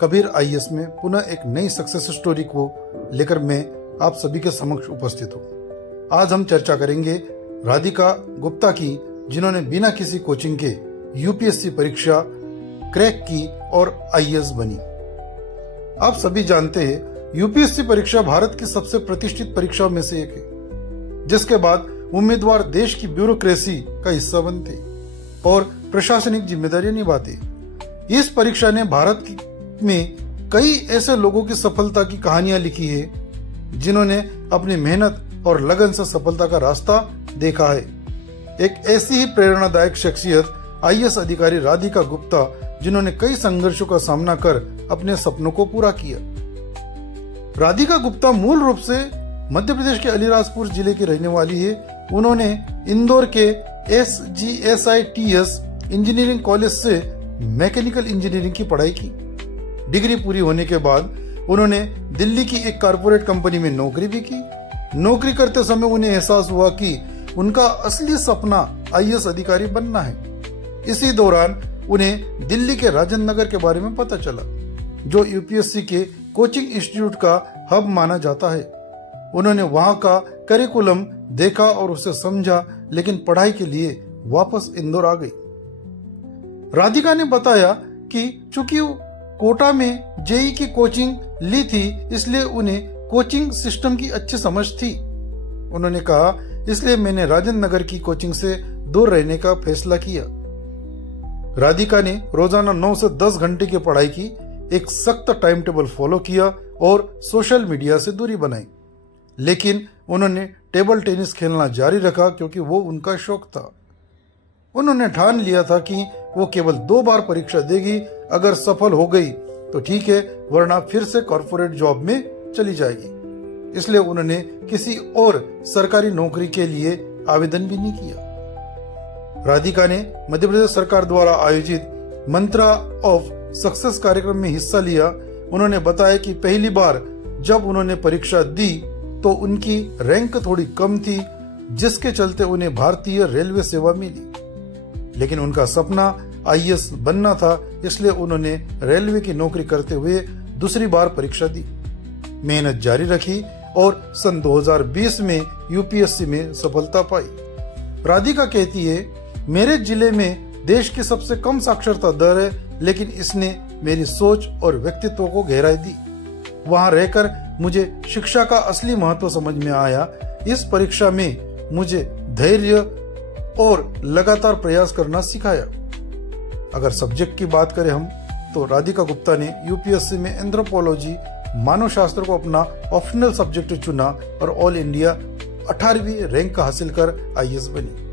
Kabir IAS में पुनः एक नई सक्सेस स्टोरी को लेकर मैं आप सभी के समक्ष उपस्थित हूँ। आज हम चर्चा करेंगे राधिका गुप्ता की, जिन्होंने बिना किसी कोचिंग के यूपीएससी परीक्षा क्रैक की और आईएएस बनी। आप सभी जानते हैं यूपीएससी परीक्षा भारत की सबसे प्रतिष्ठित परीक्षाओं में से एक है, जिसके बाद उम्मीदवार देश की ब्यूरोक्रेसी का हिस्सा बनते और प्रशासनिक जिम्मेदारियां निभाते। इस परीक्षा ने भारत में कई ऐसे लोगों की सफलता की कहानियां लिखी है, जिन्होंने अपनी मेहनत और लगन से सफलता का रास्ता देखा है। एक ऐसी ही प्रेरणादायक शख्सियत आईएएस अधिकारी राधिका गुप्ता, जिन्होंने कई संघर्षों का सामना कर अपने सपनों को पूरा किया। राधिका गुप्ता मूल रूप से मध्य प्रदेश के अलीराजपुर जिले की रहने वाली है। उन्होंने इंदौर के SGSITS इंजीनियरिंग कॉलेज से मैकेनिकल इंजीनियरिंग की पढ़ाई की। डिग्री पूरी होने के बाद उन्होंने दिल्ली की एक कारपोरेट कंपनी में नौकरी भी की। नौकरी करते समय उन्हें एहसास हुआ कि उनका असली सपना आईएएस अधिकारी बनना है। इसी दौरान उन्हें दिल्ली के राजेंद्र नगर के बारे में पता चला, जो यूपीएससी के कोचिंग इंस्टीट्यूट का हब माना जाता है। उन्होंने वहां का करिकुलम देखा और उसे समझा, लेकिन पढ़ाई के लिए वापस इंदौर आ गई। राधिका ने बताया कि चूंकि कोटा में जेईई की कोचिंग ली थी, इसलिए उन्हें कोचिंग सिस्टम की अच्छी समझ थी। उन्होंने कहा, इसलिए मैंने राजेंद्र नगर की कोचिंग से दूर रहने का फैसला किया। राधिका ने रोजाना 9 से 10 घंटे की पढ़ाई की, एक सख्त टाइम टेबल फॉलो किया और सोशल मीडिया से दूरी बनाई। लेकिन उन्होंने टेबल टेनिस खेलना जारी रखा, क्योंकि वो उनका शौक था। उन्होंने ठान लिया था कि वो केवल 2 बार परीक्षा देगी। अगर सफल हो गई तो ठीक है, वरना फिर से कॉर्पोरेट जॉब में चली जाएगी। इसलिए उन्होंने किसी और सरकारी नौकरी के लिए आवेदन भी नहीं किया। राधिका ने मध्य प्रदेश सरकार द्वारा आयोजित मंत्रा ऑफ सक्सेस कार्यक्रम में हिस्सा लिया। उन्होंने बताया कि पहली बार जब उन्होंने परीक्षा दी तो उनकी रैंक थोड़ी कम थी, जिसके चलते उन्हें भारतीय रेलवे सेवा मिली। लेकिन उनका सपना आईएएस बनना था, इसलिए उन्होंने रेलवे की नौकरी करते हुए दूसरी बार परीक्षा दी, मेहनत जारी रखी और सन 2020 में यूपीएससी में सफलता पाई। राधिका कहती है, मेरे जिले में देश की सबसे कम साक्षरता दर है, लेकिन इसने मेरी सोच और व्यक्तित्व को गहराई दी। वहां रहकर मुझे शिक्षा का असली महत्व समझ में आया। इस परीक्षा में मुझे धैर्य और लगातार प्रयास करना सिखाया। अगर सब्जेक्ट की बात करें हम, तो राधिका गुप्ता ने यूपीएससी में एंथ्रोपोलॉजी मानव शास्त्र को अपना ऑप्शनल सब्जेक्ट चुना और ऑल इंडिया 18वीं रैंक हासिल कर आईएएस बनी।